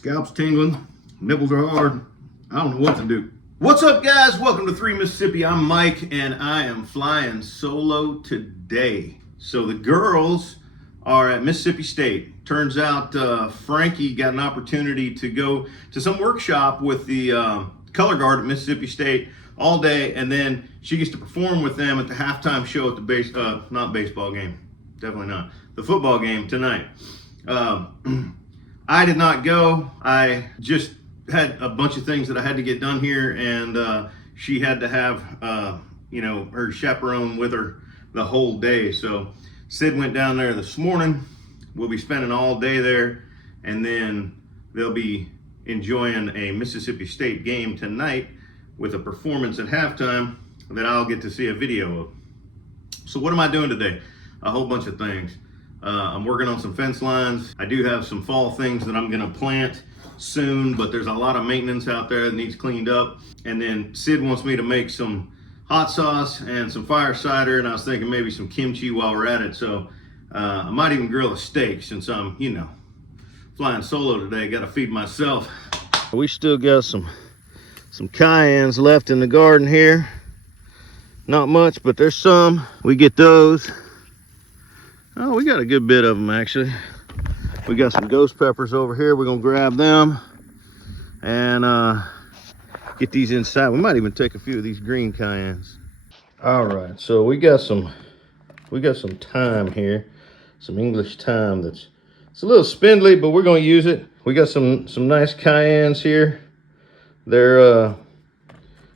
Scalp's tingling, nipples are hard. I don't know what to do. What's up, guys? Welcome to 3 Mississippi. I'm Mike, and I am flying solo today. So the girls are at Mississippi State. Turns out Frankie got an opportunity to go to some workshop with the color guard at Mississippi State all day, and then she gets to perform with them at the halftime show at the not baseball game, definitely not, the football game tonight. I did not go. I just had a bunch of things that I had to get done here, and she had to have her chaperone with her the whole day. So Sid went down there this morning. We'll be spending all day there, and then they'll be enjoying a Mississippi State game tonight with a performance at halftime that I'll get to see a video of. So what am I doing today? A whole bunch of things. I'm working on some fence lines. I do have some fall things that I'm gonna plant soon, but there's a lot of maintenance out there that needs cleaned up. And then Sid wants me to make some hot sauce and some fire cider, and I was thinking maybe some kimchi while we're at it. So I might even grill a steak since I'm, flying solo today. Got to feed myself. We still got some cayennes left in the garden here. Not much, but there's some. We get those. Oh, we got a good bit of them actually. We got some ghost peppers over here. We're gonna grab them and get these inside. We might even take a few of these green cayennes. All right, so we got some thyme here, some English thyme it's a little spindly, but we're gonna use it. We got some nice cayennes here. They're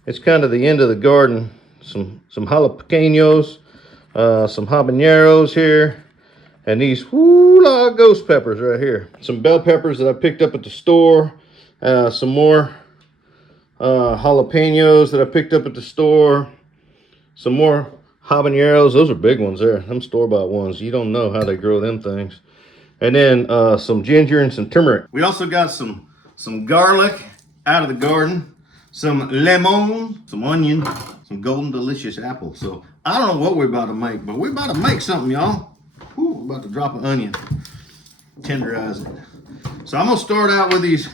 it's kind of the end of the garden. Some jalapenos, some habaneros here. And these ghost peppers right here. Some bell peppers that I picked up at the store. Some more jalapenos that I picked up at the store. Some more habaneros. Those are big ones there. Them store-bought ones. You don't know how they grow them things. And then some ginger and some turmeric. We also got some garlic out of the garden. Some lemon, some onion, some golden delicious apple. So I don't know what we're about to make, but we're about to make something, y'all. We're about to drop an onion, tenderize it. So I'm gonna start out with these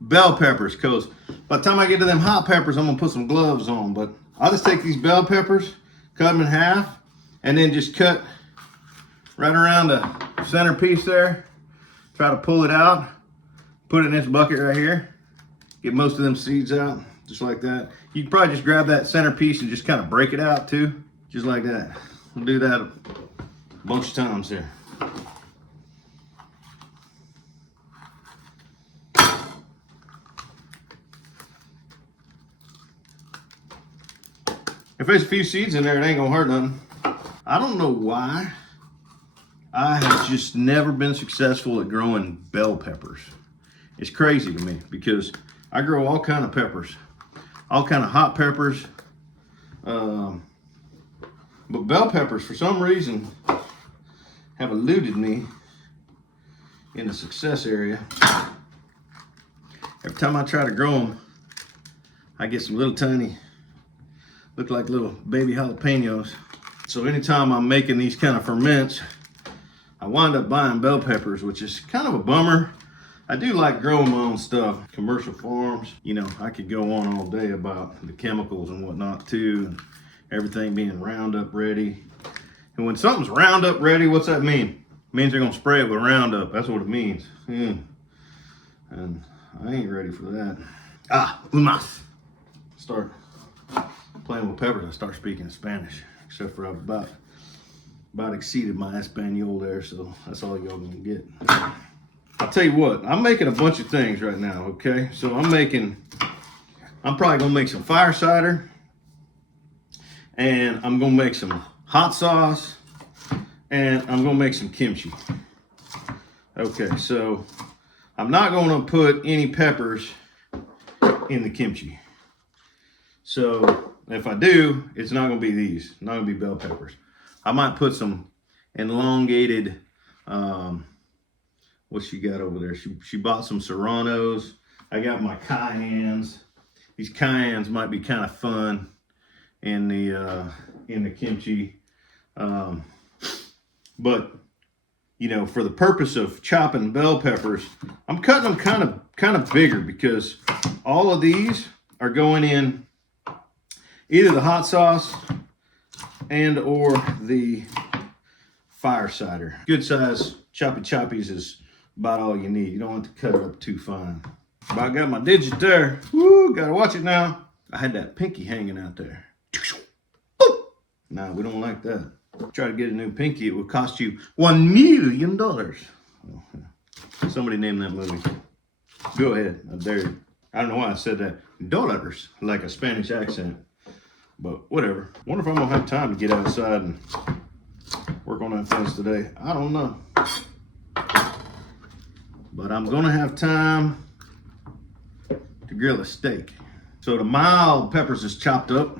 bell peppers, because by the time I get to them hot peppers, I'm gonna put some gloves on. But I'll just take these bell peppers, cut them in half, and then just cut right around the centerpiece there. Try to pull it out, put it in this bucket right here. Get most of them seeds out, just like that. You can probably just grab that centerpiece and just kind of break it out too, just like that. We'll do that a bunch of times here. If there's a few seeds in there, it ain't gonna hurt nothing. I don't know why I have just never been successful at growing bell peppers. It's crazy to me because I grow all kind of peppers, all kind of hot peppers, but bell peppers for some reason have eluded me in the success area. Every time I try to grow them, I get some little tiny, look like little baby jalapenos. So anytime I'm making these kind of ferments, I wind up buying bell peppers, which is kind of a bummer. I do like growing my own stuff. Commercial farms, I could go on all day about the chemicals and whatnot too, and everything being Roundup ready. And when something's Roundup ready, what's that mean? It means they're gonna spray it with Roundup. That's what it means. And I ain't ready for that. Umas. Start playing with peppers, I start speaking Spanish. Except for I've about exceeded my Espanol there, so that's all y'all gonna get. I'll tell you what, I'm making a bunch of things right now, okay? So I'm probably gonna make some fire cider, and I'm gonna make some hot sauce, and I'm gonna make some kimchi. Okay, so I'm not gonna put any peppers in the kimchi. So if I do, it's not gonna be these, not gonna be bell peppers. I might put some elongated, what she got over there? She bought some serranos. I got my cayennes. These cayennes might be kind of fun in the kimchi. But for the purpose of chopping bell peppers, I'm cutting them kind of kind of bigger because all of these are going in either the hot sauce and or the fire cider. Good size choppy choppies is about all you need. You don't want to cut it up too fine. But I got my digit there. Woo, gotta watch it now. I had that pinky hanging out there. Nah, we don't like that. Try to get a new pinky, it would cost you $1 million. Oh, somebody name that movie. Go ahead, I dare you. I don't know why I said that. Dollars, like a Spanish accent. But whatever. Wonder if I'm gonna have time to get outside and work on that fence today. I don't know. But I'm gonna have time to grill a steak. So the mild peppers is chopped up.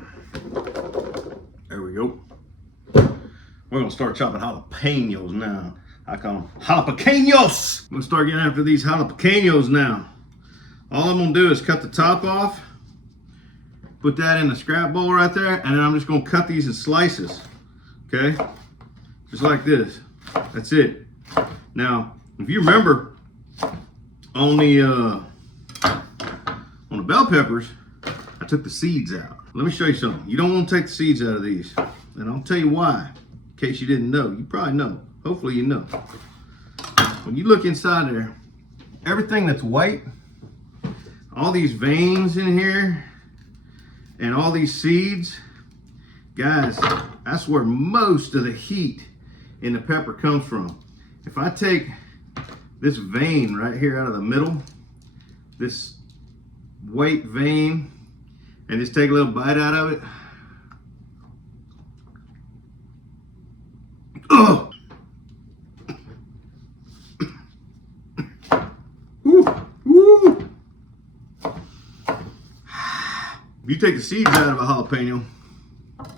There we go. We're gonna start chopping jalapenos now. I call them jalapenos. I'm gonna start getting after these jalapenos now. All I'm gonna do is cut the top off, put that in the scrap bowl right there, and then I'm just gonna cut these in slices, okay? Just like this, that's it. Now, if you remember, on the bell peppers, I took the seeds out. Let me show you something. You don't want to take the seeds out of these. And I'll tell you why, in case you didn't know. You probably know. Hopefully you know. When you look inside there, everything that's white, all these veins in here, and all these seeds, guys, that's where most of the heat in the pepper comes from. If I take this vein right here out of the middle, this white vein, and just take a little bite out of it. Oh! Ooh, ooh. If you take the seeds out of a jalapeno, and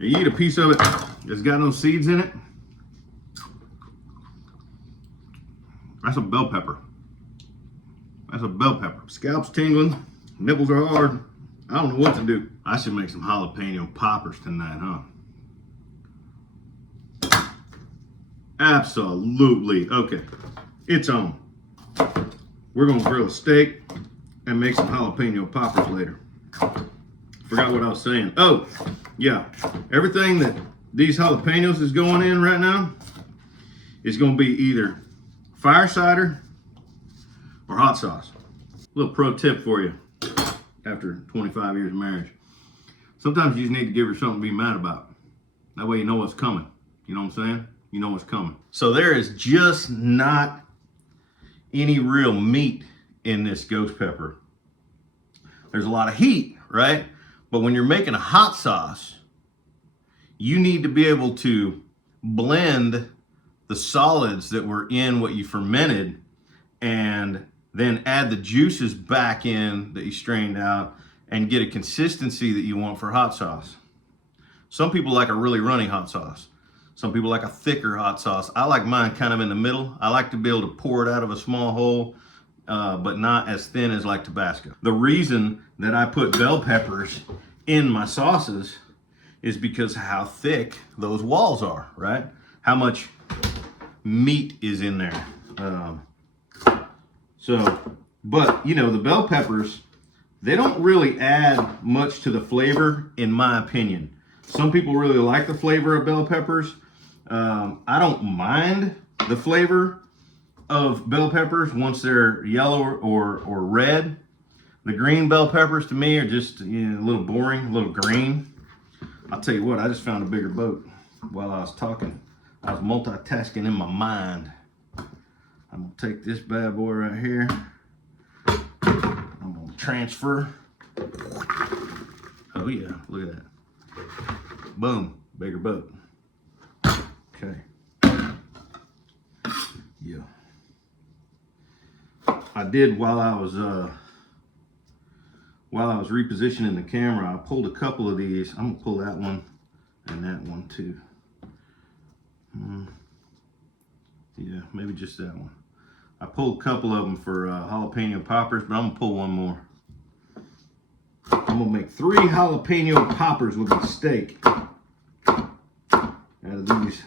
you eat a piece of it that's got no seeds in it, that's a bell pepper. That's a bell pepper. Scalp's tingling, nipples are hard. I don't know what to do. I should make some jalapeno poppers tonight, huh? Absolutely. Okay, it's on. We're gonna grill a steak and make some jalapeno poppers later. Forgot what I was saying. Oh, yeah. Everything that these jalapenos is going in right now is gonna be either fire cider or hot sauce. Little pro tip for you after 25 years of marriage. Sometimes you just need to give her something to be mad about. That way you know what's coming. You know what I'm saying? You know what's coming. So there is just not any real meat in this ghost pepper. There's a lot of heat, right? But when you're making a hot sauce, you need to be able to blend the solids that were in what you fermented and then add the juices back in that you strained out and get a consistency that you want for hot sauce. Some people like a really runny hot sauce. Some people like a thicker hot sauce. I like mine kind of in the middle. I like to be able to pour it out of a small hole, but not as thin as like Tabasco. The reason that I put bell peppers in my sauces is because how thick those walls are, right? How much meat is in there. But you know, the bell peppers, they don't really add much to the flavor, in my opinion. Some people really like the flavor of bell peppers. I don't mind the flavor of bell peppers once they're yellow or red. The green bell peppers to me are just, you know, a little boring, a little green. I'll tell you what, I just found a bigger boat while I was talking. I was multitasking in my mind. I'm gonna take this bad boy right here. I'm gonna transfer. Oh yeah, look at that. Boom, bigger boat. Okay. Yeah. I did while I was repositioning the camera, I pulled a couple of these. I'm gonna pull that one and that one too. Yeah, maybe just that one. I pulled a couple of them for jalapeno poppers, but I'm gonna pull one more. I'm gonna make 3 jalapeno poppers with a steak out of these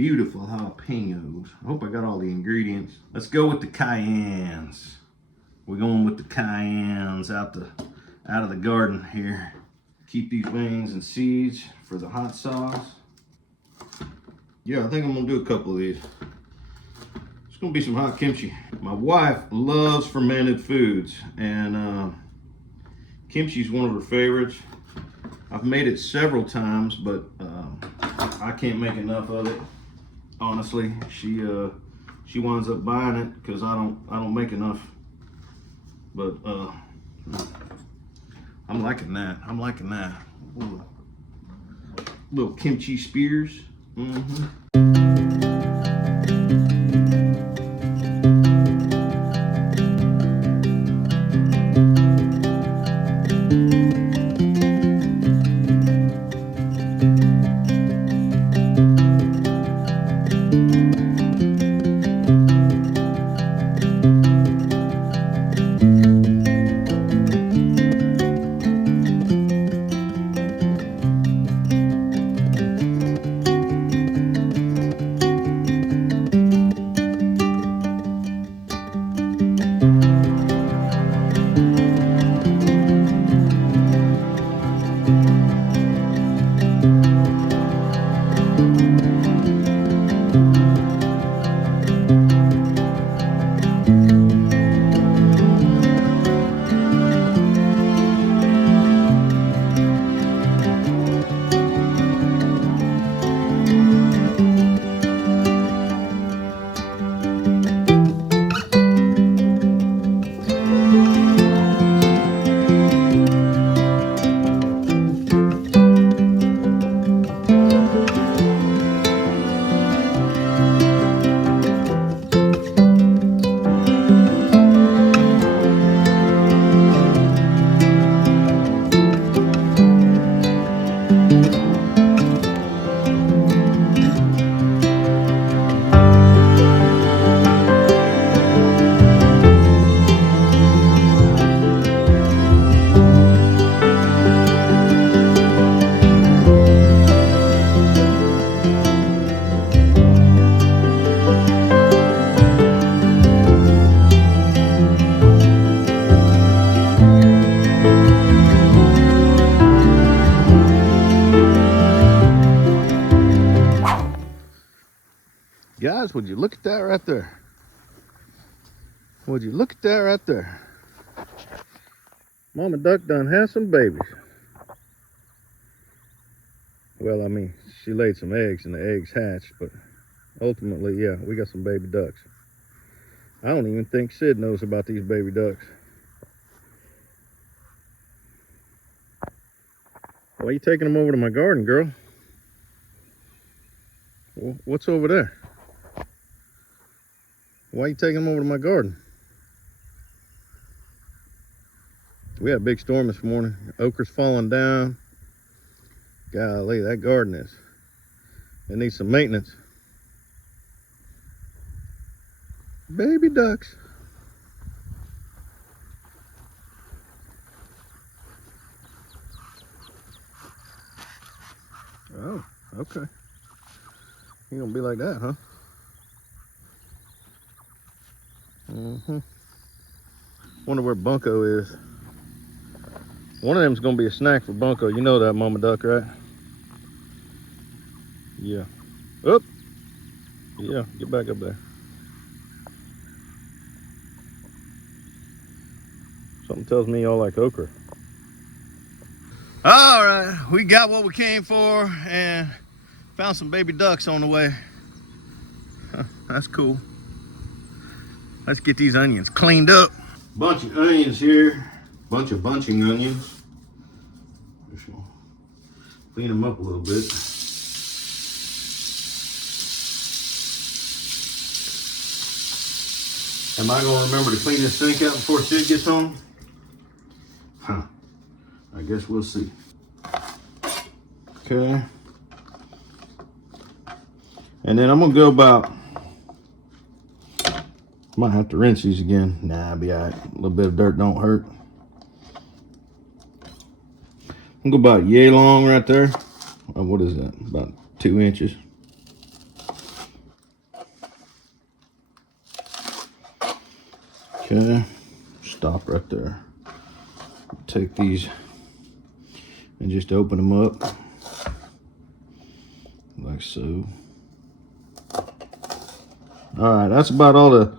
beautiful jalapenos. I hope I got all the ingredients. Let's go with the cayennes. We're going with the cayennes out of the garden here. Keep these veins and seeds for the hot sauce. Yeah, I think I'm gonna do a couple of these. It's gonna be some hot kimchi. My wife loves fermented foods, and kimchi is one of her favorites. I've made it several times, but I can't make enough of it. Honestly, she winds up buying it because I don't make enough. But I'm liking that. Ooh. Little kimchi spears. Guys, would you look at that right there? Would you look at that right there? Mama duck done had some babies. Well, I mean, she laid some eggs and the eggs hatched, but ultimately, yeah, we got some baby ducks. I don't even think Sid knows about these baby ducks. Why are you taking them over to my garden, girl? What's over there? Why are you taking them over to my garden? We had a big storm this morning. Okra's falling down. Golly, that garden it needs some maintenance. Baby ducks. Oh, okay. You gonna be like that, huh? Wonder where Bunko is. One of them's gonna be a snack for Bunko. You know that, Mama Duck, right? Yeah. Up. Yeah, get back up there. Something tells me y'all like okra. All right, we got what we came for and found some baby ducks on the way. That's cool. Let's get these onions cleaned up. Bunch of onions here. Bunch of bunching onions. Just gonna clean them up a little bit. Am I gonna remember to clean this sink out before Sid gets home? Huh. I guess we'll see. Okay. And then I'm gonna go about, might have to rinse these again. Nah, I'll be all right. A little bit of dirt don't hurt. I'm gonna go about yay long right there. What is that? About 2 inches. Okay, stop right there. Take these and just open them up like so. All right, that's about all the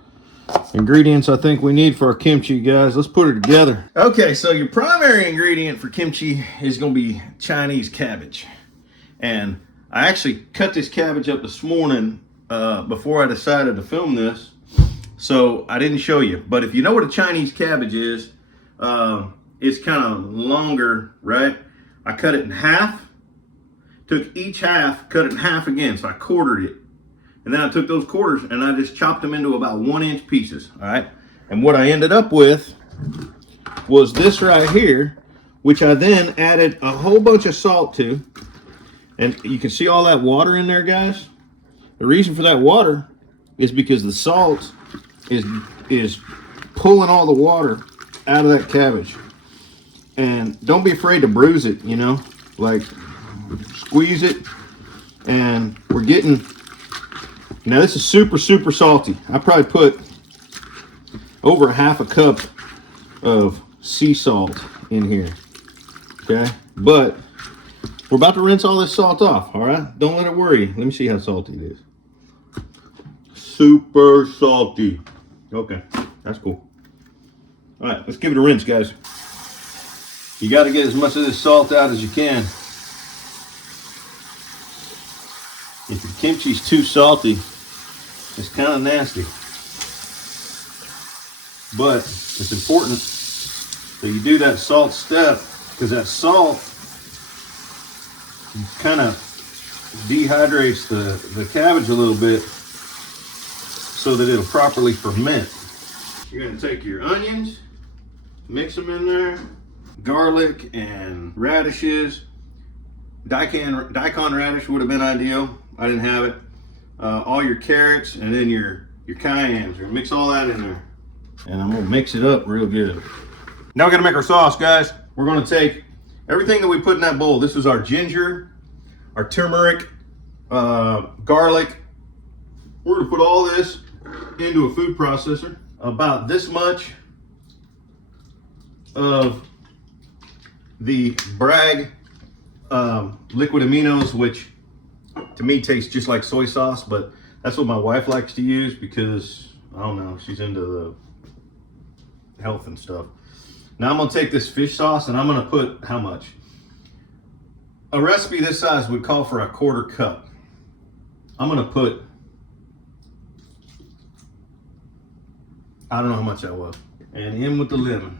ingredients I think we need for our kimchi, guys. Let's put it together. Okay, so your primary ingredient for kimchi is going to be Chinese cabbage. And I actually cut this cabbage up this morning before I decided to film this. So I didn't show you. But if you know what a Chinese cabbage is, it's kind of longer, right? I cut it in half, took each half, cut it in half again. So I quartered it. And then I took those quarters and I just chopped them into about 1-inch pieces, all right? And what I ended up with was this right here, which I then added a whole bunch of salt to. And you can see all that water in there, guys. The reason for that water is because the salt is pulling all the water out of that cabbage. And don't be afraid to bruise it, you know? Like, squeeze it, and we're getting... Now this is super, super salty. I probably put over a half a cup of sea salt in here, okay? But we're about to rinse all this salt off, all right? Don't let it worry. Let me see how salty it is. Super salty. Okay, that's cool. All right, let's give it a rinse, guys. You got to get as much of this salt out as you can. If your kimchi's too salty, it's kind of nasty. But it's important that you do that salt step, because that salt kind of dehydrates the cabbage a little bit so that it'll properly ferment. You're going to take your onions, mix them in there, garlic and radishes. Daikon radish would have been ideal. I didn't have it. All your carrots, and then your cayennes. We're gonna mix all that in there. And I'm gonna mix it up real good. Now we're gonna make our sauce, guys. We're gonna take everything that we put in that bowl. This is our ginger, our turmeric, garlic. We're gonna put all this into a food processor. About this much of the Bragg liquid aminos, which to me tastes just like soy sauce, but that's what my wife likes to use because, I don't know, she's into the health and stuff. Now I'm gonna take this fish sauce and I'm gonna put, how much? A recipe this size would call for a 1/4 cup. I'm gonna put, I don't know how much that was. And in with the lemon.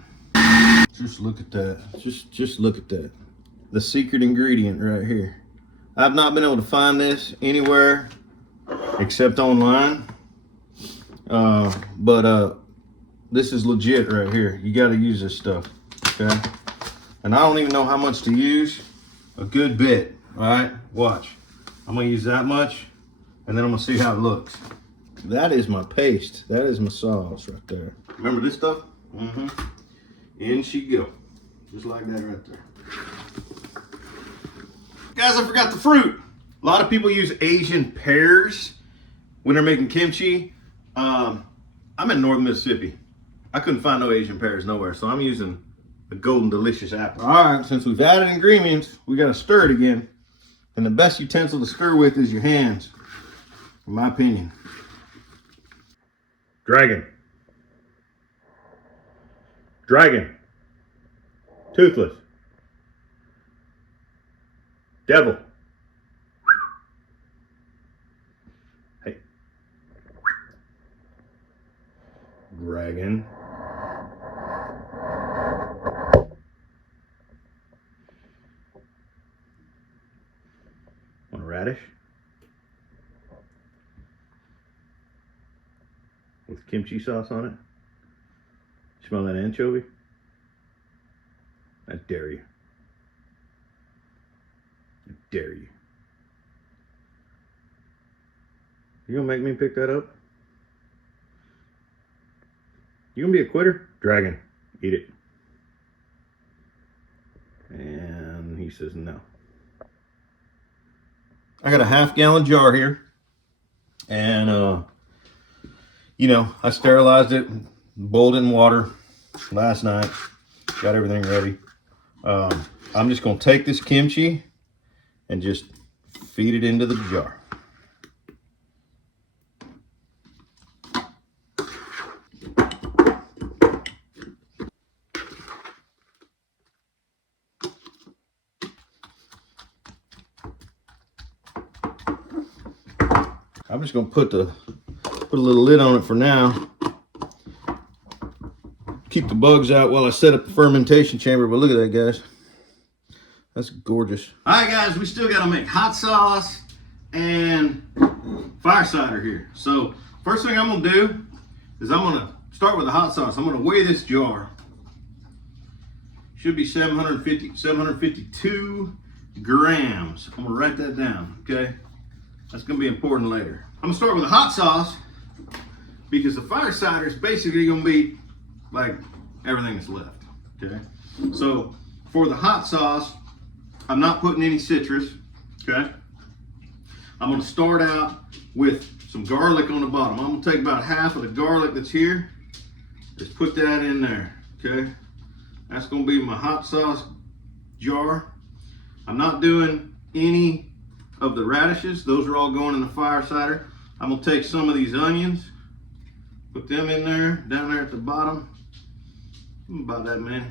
Just look at that, just look at that. The secret ingredient right here. I've not been able to find this anywhere except online. But this is legit right here. You got to use this stuff, okay? And I don't even know how much to use. A good bit, all right? Watch. I'm gonna use that much, and then I'm gonna see how it looks. That is my paste. That is my sauce right there. Remember this stuff? Mm-hmm. In she go. Just like that right there. Guys, I forgot the fruit. A lot of people use Asian pears when they're making kimchi. I'm in northern Mississippi. I couldn't find no Asian pears nowhere, so I'm using a golden delicious apple. All right, since we've added ingredients, we gotta stir it again. And the best utensil to stir with is your hands, in my opinion. Dragon. Dragon. Toothless. Devil. Hey. Dragon. Want a radish? With kimchi sauce on it? Smell that anchovy? I dare you. I dare you. You gonna make me pick that up? You gonna be a quitter? Dragon, eat it. And he says no. I got a 1/2 gallon jar here. And, you know, I sterilized it, boiled in water last night. Got everything ready. I'm just gonna take this kimchi and just feed it into the jar. I'm just gonna put a little lid on it for now. Keep the bugs out while I set up the fermentation chamber. But look at that, guys. That's gorgeous. All right, guys, we still got to make hot sauce and fire cider here. So first thing I'm going to do is I'm going to start with the hot sauce. I'm going to weigh this jar. Should be 752 grams. I'm going to write that down, okay? That's going to be important later. I'm going to start with the hot sauce because the fire cider is basically going to be like everything that's left, okay? So for the hot sauce, I'm not putting any citrus, okay? I'm gonna start out with some garlic on the bottom. I'm gonna take about half of the garlic that's here, just put that in there, okay? That's gonna be my hot sauce jar. I'm not doing any of the radishes. Those are all going in the fire cider. I'm gonna take some of these onions, put them in there, down there at the bottom. About that many.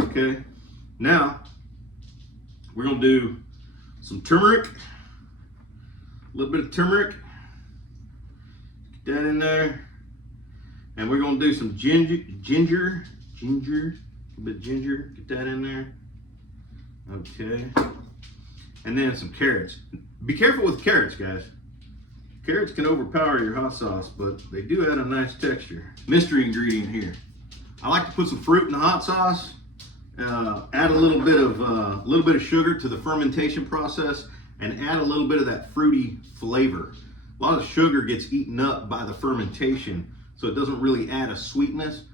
Okay, now we're gonna do some turmeric, a little bit of turmeric, get that in there, and we're gonna do some ginger, a little bit of ginger, get that in there. Okay, and then some carrots. Be careful with carrots, guys. Carrots can overpower your hot sauce, but they do add a nice texture. Mystery ingredient here. I like to put some fruit in the hot sauce, add a little bit of sugar to the fermentation process, and add a little bit of that fruity flavor. A lot of sugar gets eaten up by the fermentation, so it doesn't really add a sweetness,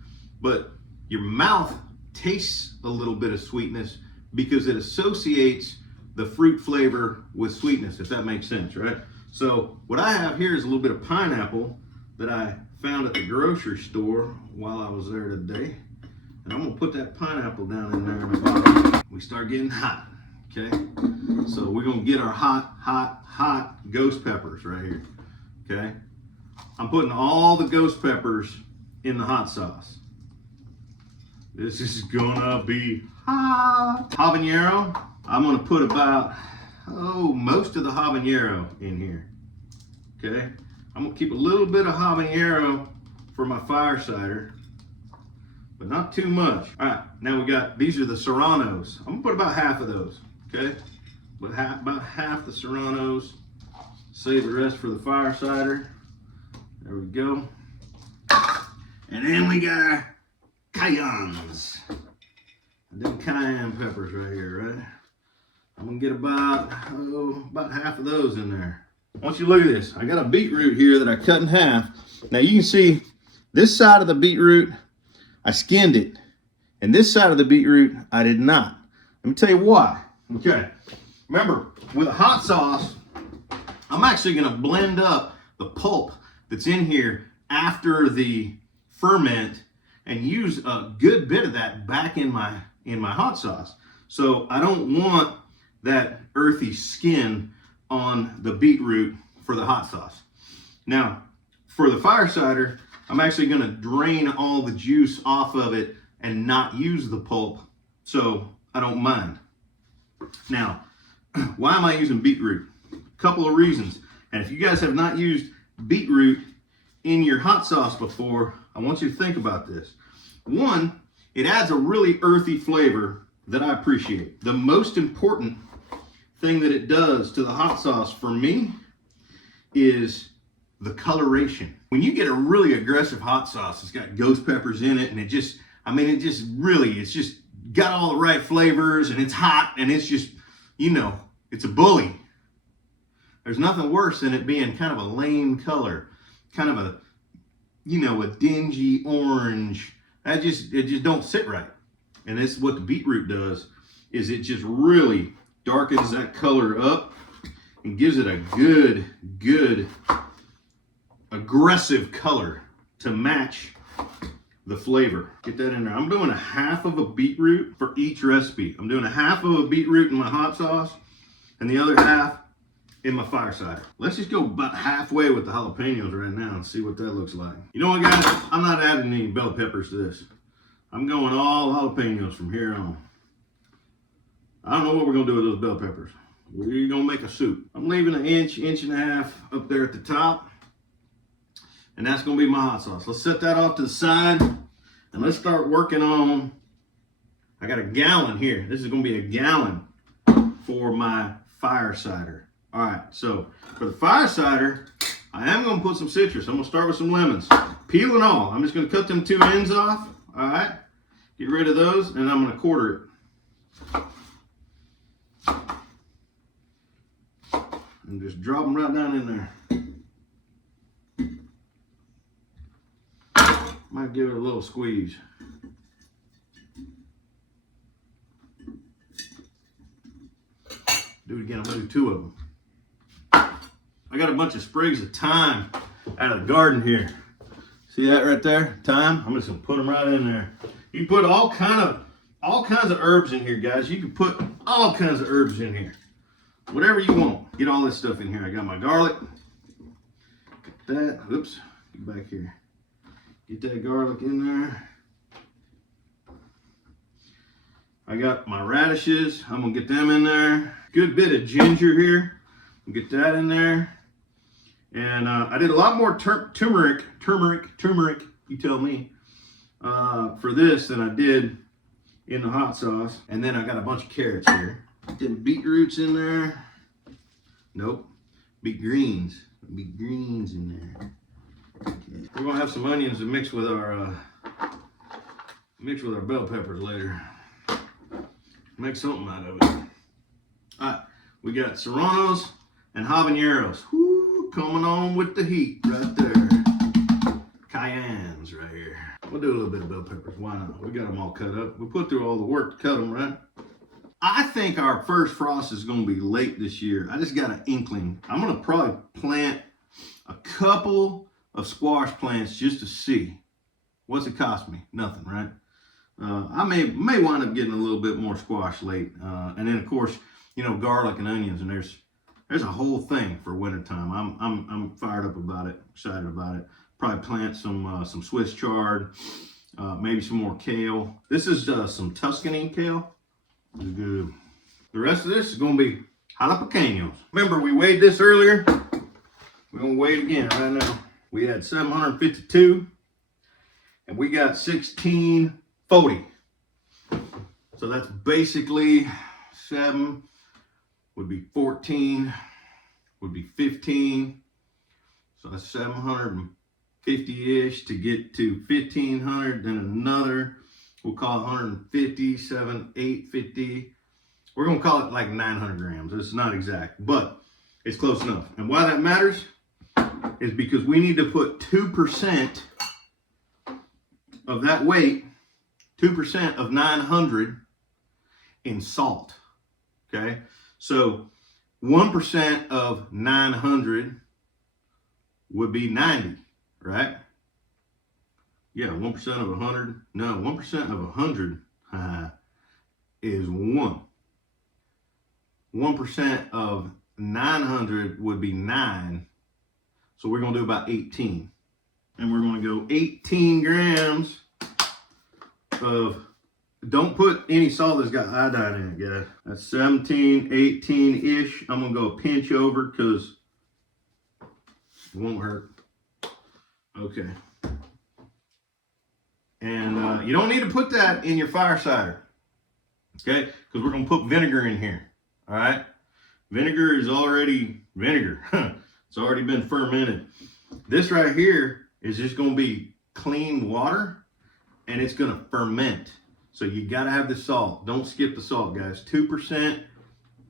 but your mouth tastes a little bit of sweetness because it associates the fruit flavor with sweetness, if that makes sense, right? So what I have here is a little bit of pineapple that I found at the grocery store while I was there today. And I'm gonna put that pineapple down in there in the bottom. We start getting hot, okay? So we're gonna get our hot ghost peppers right here, okay? I'm putting all the ghost peppers in the hot sauce. This is gonna be hot. Habanero, I'm gonna put about, most of the habanero in here, okay? I'm gonna keep a little bit of habanero for my fire cider, but not too much. All right, now these are the serranos. I'm gonna put about half of those, okay? About half the serranos. Save the rest for the fire cider. There we go. And then we got our cayennes. Them cayenne peppers right here, right? I'm gonna get about half of those in there. I want you to look at this. I got a beetroot here that I cut in half. Now you can see this side of the beetroot, I skinned it. And this side of the beetroot, I did not. Let me tell you why. Okay, remember, with a hot sauce, I'm actually gonna blend up the pulp that's in here after the ferment and use a good bit of that back in my hot sauce. So I don't want that earthy skin on the beetroot for the hot sauce. Now, for the fire cider, I'm actually gonna drain all the juice off of it and not use the pulp, so I don't mind. Now, why am I using beetroot? A couple of reasons. And if you guys have not used beetroot in your hot sauce before, I want you to think about this. One, it adds a really earthy flavor that I appreciate. The most important thing that it does to the hot sauce for me is the coloration. When you get a really aggressive hot sauce, it's got ghost peppers in it, and it's just got all the right flavors, and it's hot, and it's just, it's a bully. There's nothing worse than it being kind of a lame color, kind of a dingy orange. It just don't sit right. And that's what the beetroot does, is it just really darkens that color up and gives it a good aggressive color to match the flavor. Get that in there. I'm doing a half of a beetroot for each recipe. I'm doing a half of a beetroot in my hot sauce and the other half in my fire cider. Let's just go about halfway with the jalapenos right now and see what that looks like. You know what, guys? I'm not adding any bell peppers to this. I'm going all jalapenos from here on. I don't know what we're gonna do with those bell peppers. We're gonna make a soup. I'm leaving an inch and a half up there at the top. And that's gonna be my hot sauce. Let's set that off to the side and let's start working on, I got a gallon here. This is gonna be a gallon for my fire cider. All right, so for the fire cider, I am gonna put some citrus. I'm gonna start with some lemons. Peel and all. I'm just gonna cut them two ends off, all right? Get rid of those, and I'm gonna quarter it. And just drop them right down in there. Might give it a little squeeze. Do it again, I'm gonna do two of them. I got a bunch of sprigs of thyme out of the garden here. See that right there? Thyme. I'm just gonna put them right in there. You can put all kinds of herbs in here, guys. You can put all kinds of herbs in here. Whatever you want. Get all this stuff in here. I got my garlic. Get that. Oops. Get back here. Get that garlic in there. I got my radishes. I'm gonna get them in there. Good bit of ginger here. Get that in there. And I did a lot more turmeric, you tell me, for this than I did in the hot sauce. And then I got a bunch of carrots here. Them beetroots in there. Nope. Beet greens in there. Okay. We're gonna have some onions to mix with our bell peppers later. Make something out of it. All right, we got serranos and habaneros. Woo, coming on with the heat right there. Cayennes right here. We'll do a little bit of bell peppers. Why not? We got them all cut up. We put through all the work to cut them, right? I think our first frost is going to be late this year. I just got an inkling. I'm going to probably plant a couple of squash plants just to see. What's it cost me? Nothing, right? I may wind up getting a little bit more squash late. And then, of course, you know, garlic and onions. And there's a whole thing for wintertime. I'm fired up about it, excited about it. Probably plant some Swiss chard, maybe some more kale. This is some Tuscany kale. It's good. The rest of this is going to be jalapenos. Remember, we weighed this earlier. We're going to weigh it again right now. We had 752, and we got 1640. So that's basically 7 would be 14, would be 15. So that's 750-ish to get to 1,500, then another. We'll call it 150, 850. We're going to call it like 900 grams. It's not exact, but it's close enough. And why that matters is because we need to put 2% of that weight, 2% of 900 in salt. Okay? So 1% of 900 would be 90, right? Yeah, 1% of 100. No, 1% of 100 is 1. 1% of 900 would be 9. So we're going to do about 18. And we're going to go 18 grams of, don't put any salt that's got iodine in it, guys. That's 17, 18-ish. I'm going to go a pinch over because it won't hurt. Okay. And you don't need to put that in your fire cider, okay? Because we're going to put vinegar in here, all right? Vinegar is already vinegar. It's already been fermented. This right here is just going to be clean water, and it's going to ferment. So you got to have the salt. Don't skip the salt, guys. 2%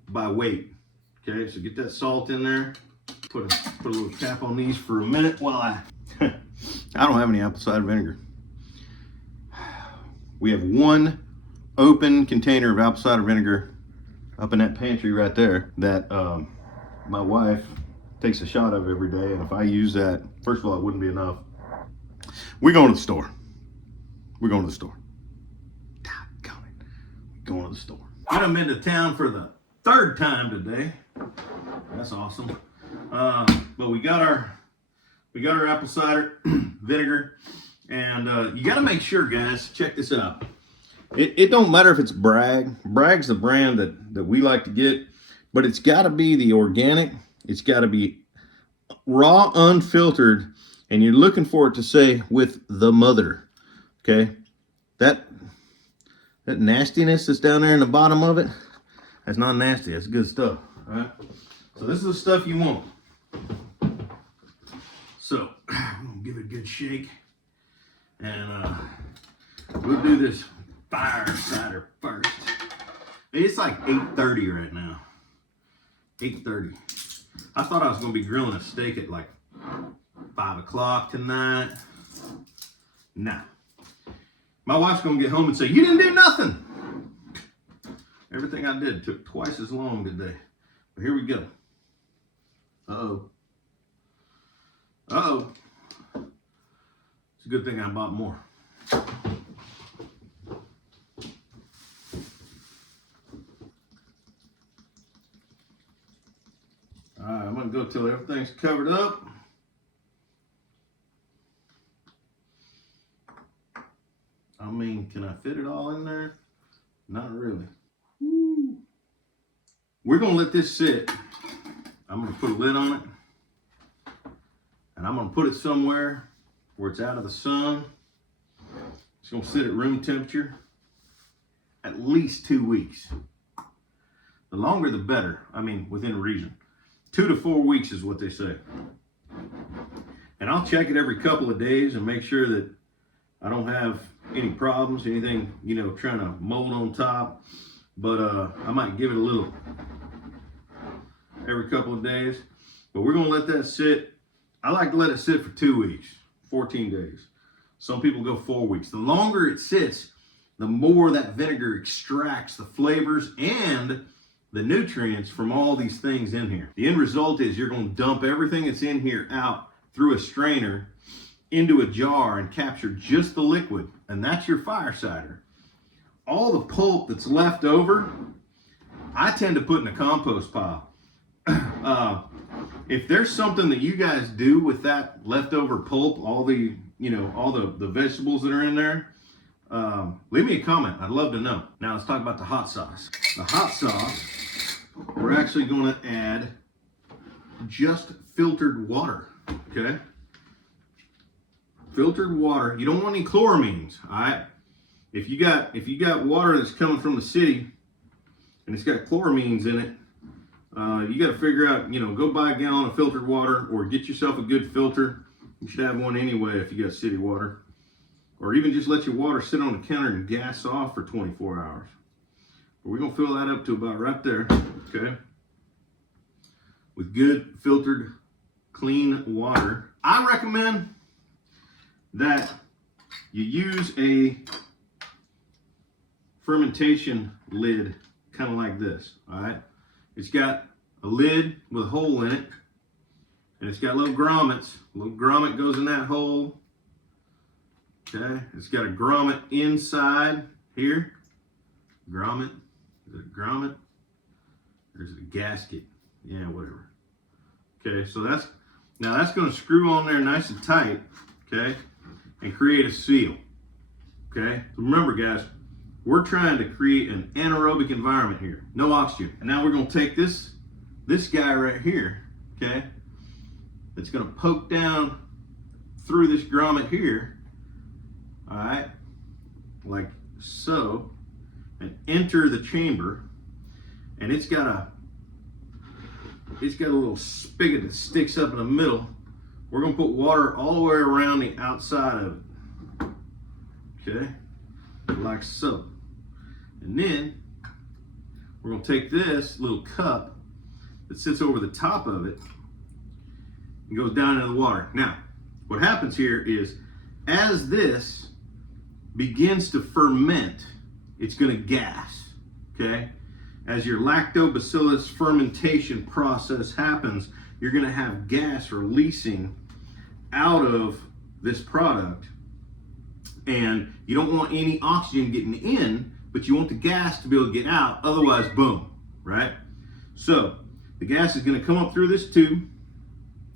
by weight, okay? So get that salt in there. Put a little cap on these for a minute while I don't have any apple cider vinegar. We have one open container of apple cider vinegar up in that pantry right there that my wife takes a shot of every day. And if I use that, first of all, it wouldn't be enough. We're going to the store. We're going to the store. Doggone it. We're going to the store. I done been to town for the third time today. That's awesome. But we got our apple cider vinegar, and you got to make sure, guys. Check this out. It don't matter if it's Bragg. Bragg's the brand that we like to get, but it's got to be the organic. It's got to be raw, unfiltered, and you're looking for it to say with the mother. Okay, that nastiness that's down there in the bottom of it, that's not nasty. That's good stuff. All right. So this is the stuff you want. So I'm gonna give it a good shake, and we'll do this fire cider first. It's like 8:30 right now. 8:30. I thought I was gonna be grilling a steak at like 5 o'clock tonight. Nah. My wife's gonna get home and say, "You didn't do nothing." Everything I did took twice as long today. But here we go. Uh-oh. Uh-oh. It's a good thing I bought more. All right, I'm gonna go till everything's covered up. I mean, can I fit it all in there? Not really. Woo. We're gonna let this sit. I'm gonna put a lid on it, and I'm gonna put it somewhere where it's out of the sun. It's gonna sit at room temperature at least 2 weeks. The longer the better. I mean, within reason. 2 to 4 weeks is what they say. And I'll check it every couple of days and make sure that I don't have any problems, anything, trying to mold on top. But I might give it a little every couple of days. But we're gonna let that sit. I like to let it sit for 2 weeks, 14 days. Some people go 4 weeks. The longer it sits, the more that vinegar extracts the flavors and the nutrients from all these things in here. The end result is you're gonna dump everything that's in here out through a strainer into a jar and capture just the liquid, and that's your fire cider. All the pulp that's left over, I tend to put in a compost pile. If there's something that you guys do with that leftover pulp, all the vegetables that are in there, leave me a comment. I'd love to know. Now let's talk about the hot sauce. The hot sauce, we're actually going to add just filtered water. Okay, filtered water. You don't want any chloramines. All right. If you got water that's coming from the city and it's got chloramines in it, you got to figure out, go buy a gallon of filtered water or get yourself a good filter. You should have one anyway if you got city water, or even just let your water sit on the counter and gas off for 24 hours. But we're gonna fill that up to about right there, okay? With good filtered, clean water. I recommend that you use a fermentation lid, kind of like this, all right? It's got a lid with a hole in it, and it's got little grommets. A little grommet goes in that hole, okay? It's got a grommet inside here. Grommet, is it a grommet? Or is it a gasket? Yeah, whatever. Okay, so that's gonna screw on there nice and tight, okay? And create a seal, okay? So remember, guys, we're trying to create an anaerobic environment here, no oxygen. And now we're gonna take this guy right here, okay? It's gonna poke down through this grommet here, all right, like so, and enter the chamber. And it's got a little spigot that sticks up in the middle. We're gonna put water all the way around the outside of it, okay, like so. And then we're gonna take this little cup that sits over the top of it and goes down into the water. Now, what happens here is as this begins to ferment, it's gonna gas, okay? As your lactobacillus fermentation process happens, you're gonna have gas releasing out of this product, and you don't want any oxygen getting in, but you want the gas to be able to get out, otherwise boom, right? So the gas is going to come up through this tube,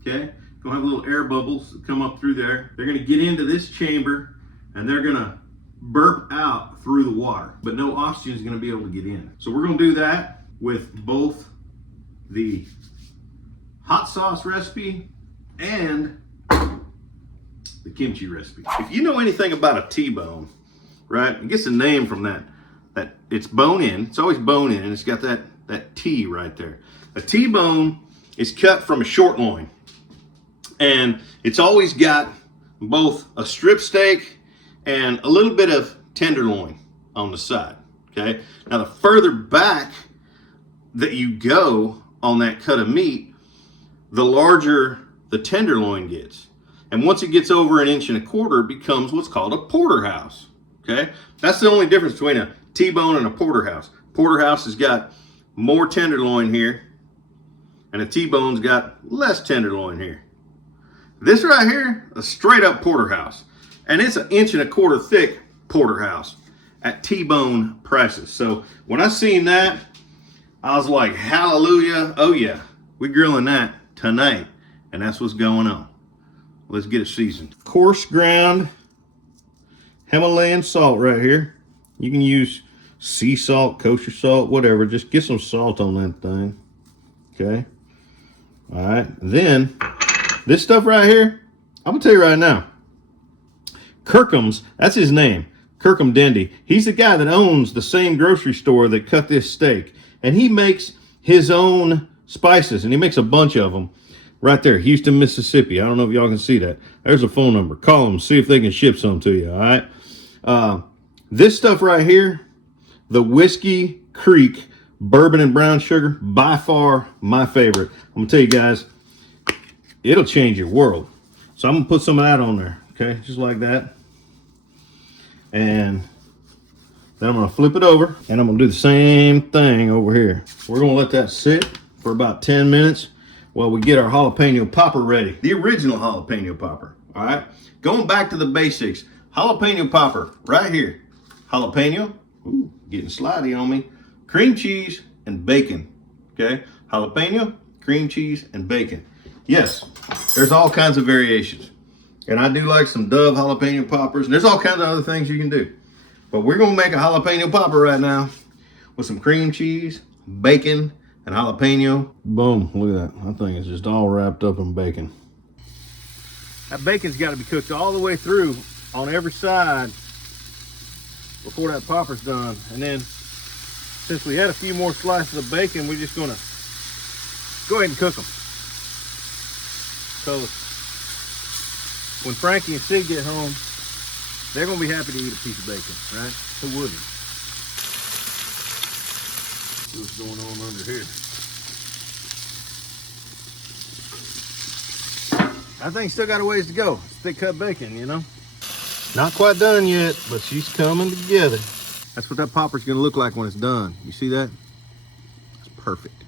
okay? Gonna have little air bubbles that come up through there. They're going to get into this chamber, and they're going to burp out through the water, but no oxygen is going to be able to get in. So we're going to do that with both the hot sauce recipe and the kimchi recipe. If you know anything about a T-bone, right, it gets a name from that it's bone in. It's always bone in, and it's got that T right there. A T-bone is cut from a short loin, and it's always got both a strip steak and a little bit of tenderloin on the side, okay? Now, the further back that you go on that cut of meat, the larger the tenderloin gets. And once it gets over 1.25 inches, it becomes what's called a porterhouse, okay? That's the only difference between a T-bone and a porterhouse. Porterhouse has got more tenderloin here, and a T-bone's got less tenderloin here. This right here, a straight up porterhouse. And it's 1.25 inches thick porterhouse at T-bone prices. So when I seen that, I was like, hallelujah, oh yeah, we're grilling that tonight. And that's what's going on. Let's get it seasoned. Coarse ground Himalayan salt right here. You can use sea salt, kosher salt, whatever. Just get some salt on that thing. Okay. All right. Then this stuff right here, I'm gonna tell you right now. Kirkham's, that's his name, Kirkham Dendy. He's the guy that owns the same grocery store that cut this steak. And he makes his own spices, and he makes a bunch of them right there, Houston, Mississippi. I don't know if y'all can see that. There's a phone number. Call them, see if they can ship some to you, all right? This stuff right here, the Whiskey Creek bourbon and brown sugar, by far my favorite. I'm gonna tell you guys, it'll change your world. So I'm gonna put some of that on there, okay? Just like that. And then I'm gonna flip it over, and I'm gonna do the same thing over here. We're gonna let that sit for about 10 minutes while we get our jalapeno popper ready. The original jalapeno popper, all right? Going back to the basics, jalapeno popper right here. Jalapeno, ooh, getting slidey on me. Cream cheese and bacon, okay? Jalapeno, cream cheese, and bacon. Yes, there's all kinds of variations. And I do like some Dove jalapeno poppers. And there's all kinds of other things you can do. But we're gonna make a jalapeno popper right now with some cream cheese, bacon, and jalapeno. Boom, look at that. That thing is just all wrapped up in bacon. That bacon's gotta be cooked all the way through on every side before that popper's done. And then, since we had a few more slices of bacon, we're just gonna go ahead and cook them. So when Frankie and Sid get home, they're gonna be happy to eat a piece of bacon, right? Who wouldn't? See what's going on under here. I think still got a ways to go. It's thick cut bacon, you know? Not quite done yet, but she's coming together. That's what that popper's gonna look like when it's done. You see that? It's perfect.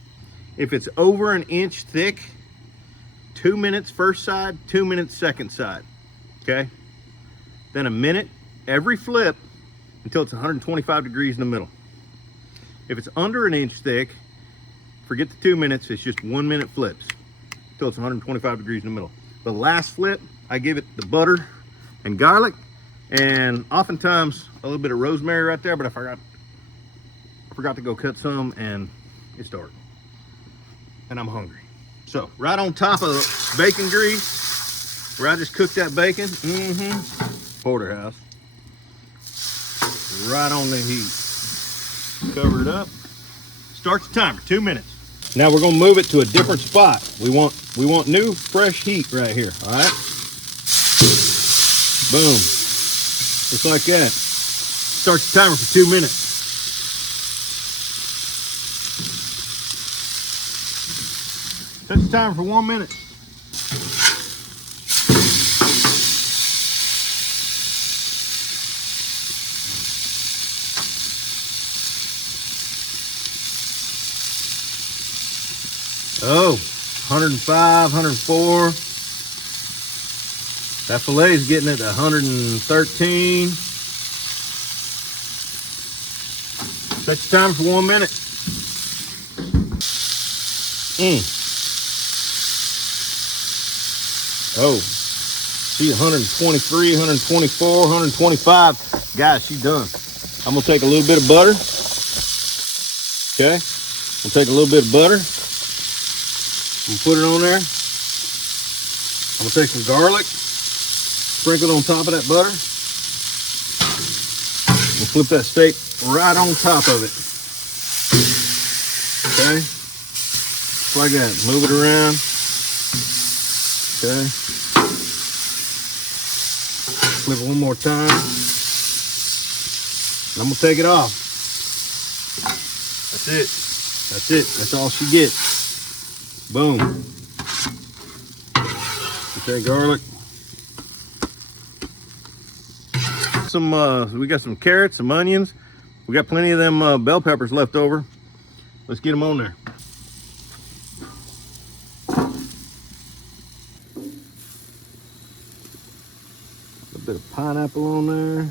If it's over 1 inch thick, 2 minutes first side, 2 minutes second side, okay? Then a minute every flip until it's 125 degrees in the middle. If it's under 1 inch thick, forget the 2 minutes, it's just 1 minute flips until it's 125 degrees in the middle. The last flip, I give it the butter and garlic, and oftentimes a little bit of rosemary right there, but I forgot to go cut some, and it's dark and I'm hungry. So right on top of the bacon grease, where I just cooked that bacon, porterhouse, right on the heat. Cover it up. Start the timer, 2 minutes. Now we're gonna move it to a different spot. We want new, fresh heat right here, all right? Boom, just like that. Start the timer for 2 minutes. Set the timer for 1 minute. Oh, 105, 104. That filet is getting it 113. Set your time for 1 minute. Oh, see 123, 124, 125. Guys, she's done. I'm gonna take a little bit of butter. Okay, we'll take a little bit of butter and put it on there. I'm gonna take some garlic, sprinkle it on top of that butter. We'll flip that steak right on top of it. Okay, just like that. Move it around. Okay. Flip it one more time. And I'm gonna take it off. That's it. That's it. That's all she gets. Boom. Okay, garlic. We got some carrots, some onions. We got plenty of them bell peppers left over. Let's get them on there. A bit of pineapple on there.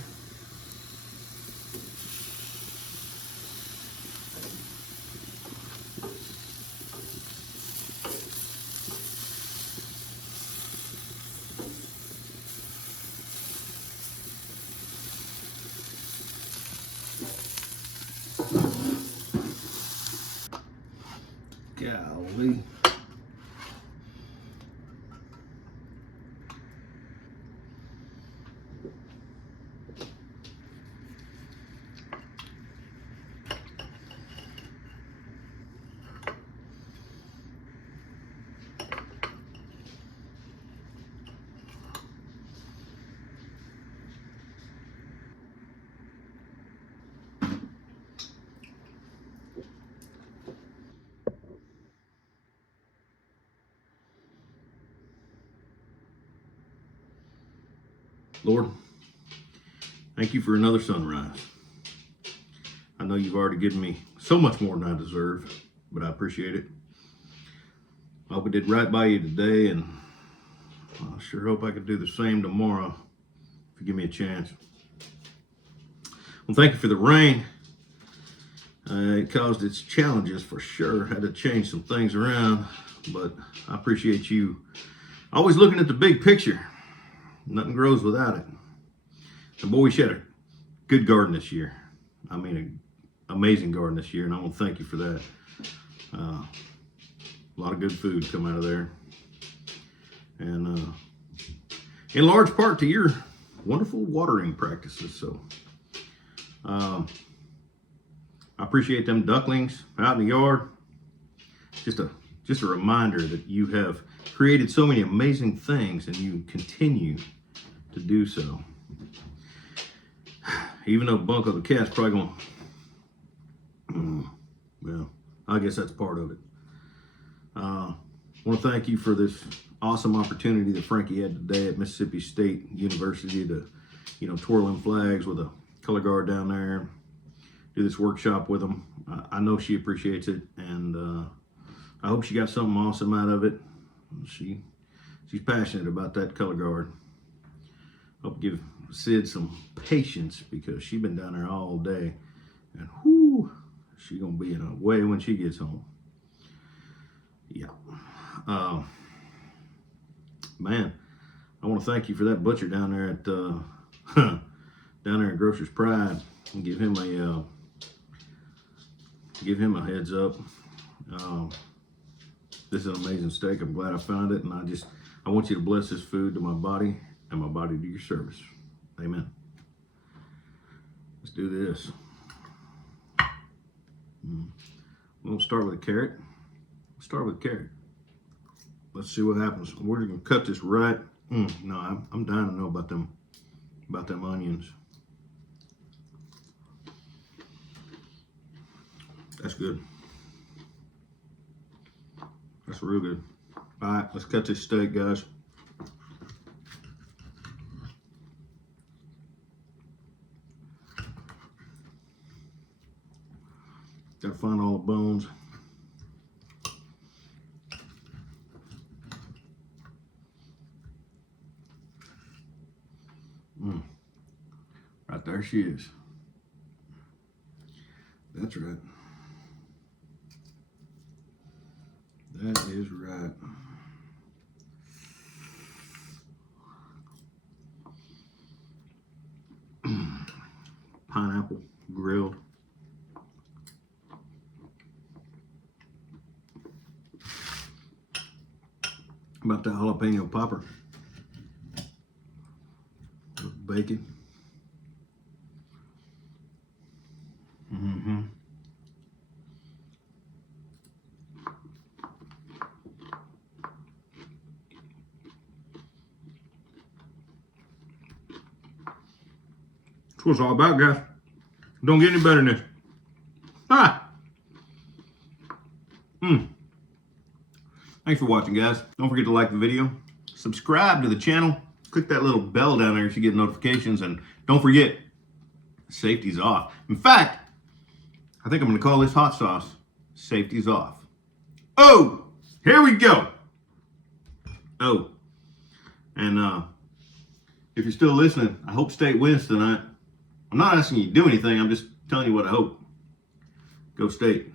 Golly. Lord, thank you for another sunrise. I know you've already given me so much more than I deserve, but I appreciate it. I hope I did right by you today, and I sure hope I can do the same tomorrow if you give me a chance. Well, thank you for the rain. It caused its challenges for sure. Had to change some things around, but I appreciate you always looking at the big picture. Nothing grows without it. And boy, she had a good garden this year. I mean, an amazing garden this year, and I want to thank you for that. A lot of good food come out of there. And in large part to your wonderful watering practices. So I appreciate them ducklings out in the yard. Just a reminder that you have created so many amazing things, and you continue to do so. Even though Bunko the cat's probably going, well, I guess that's part of it. I want to thank you for this awesome opportunity that Frankie had today at Mississippi State University to, twirl in flags with a color guard down there, do this workshop with them. I know she appreciates it, and I hope she got something awesome out of it. She's passionate about that color guard. Hope give Sid some patience, because she's been down there all day, and whoo, she's gonna be in a way when she gets home. Yeah. Man, I want to thank you for that butcher down there at down there at Grocer's Pride, and give him a heads up. This is an amazing steak. I'm glad I found it, and I want you to bless this food to my body, and my body to your service. Amen. Let's do this. We'll start with a carrot. Let's see what happens. We're gonna cut this right. No, I'm dying to know about them onions. That's good. That's real good. All right, let's cut this steak, guys. Gotta find all the bones. There she is. That's right. That is right. Pineapple grilled. How about that jalapeno popper? Bacon. Mm-hmm. That's what it's all about, guys. Don't get any better than this. Ah! Thanks for watching, guys. Don't forget to like the video, subscribe to the channel, click that little bell down there if you get notifications, and don't forget, safety's off. In fact, I think I'm gonna call this hot sauce, safety's off. Oh, here we go. Oh, and if you're still listening, I hope State wins tonight. I'm not asking you to do anything, I'm just telling you what I hope. Go State.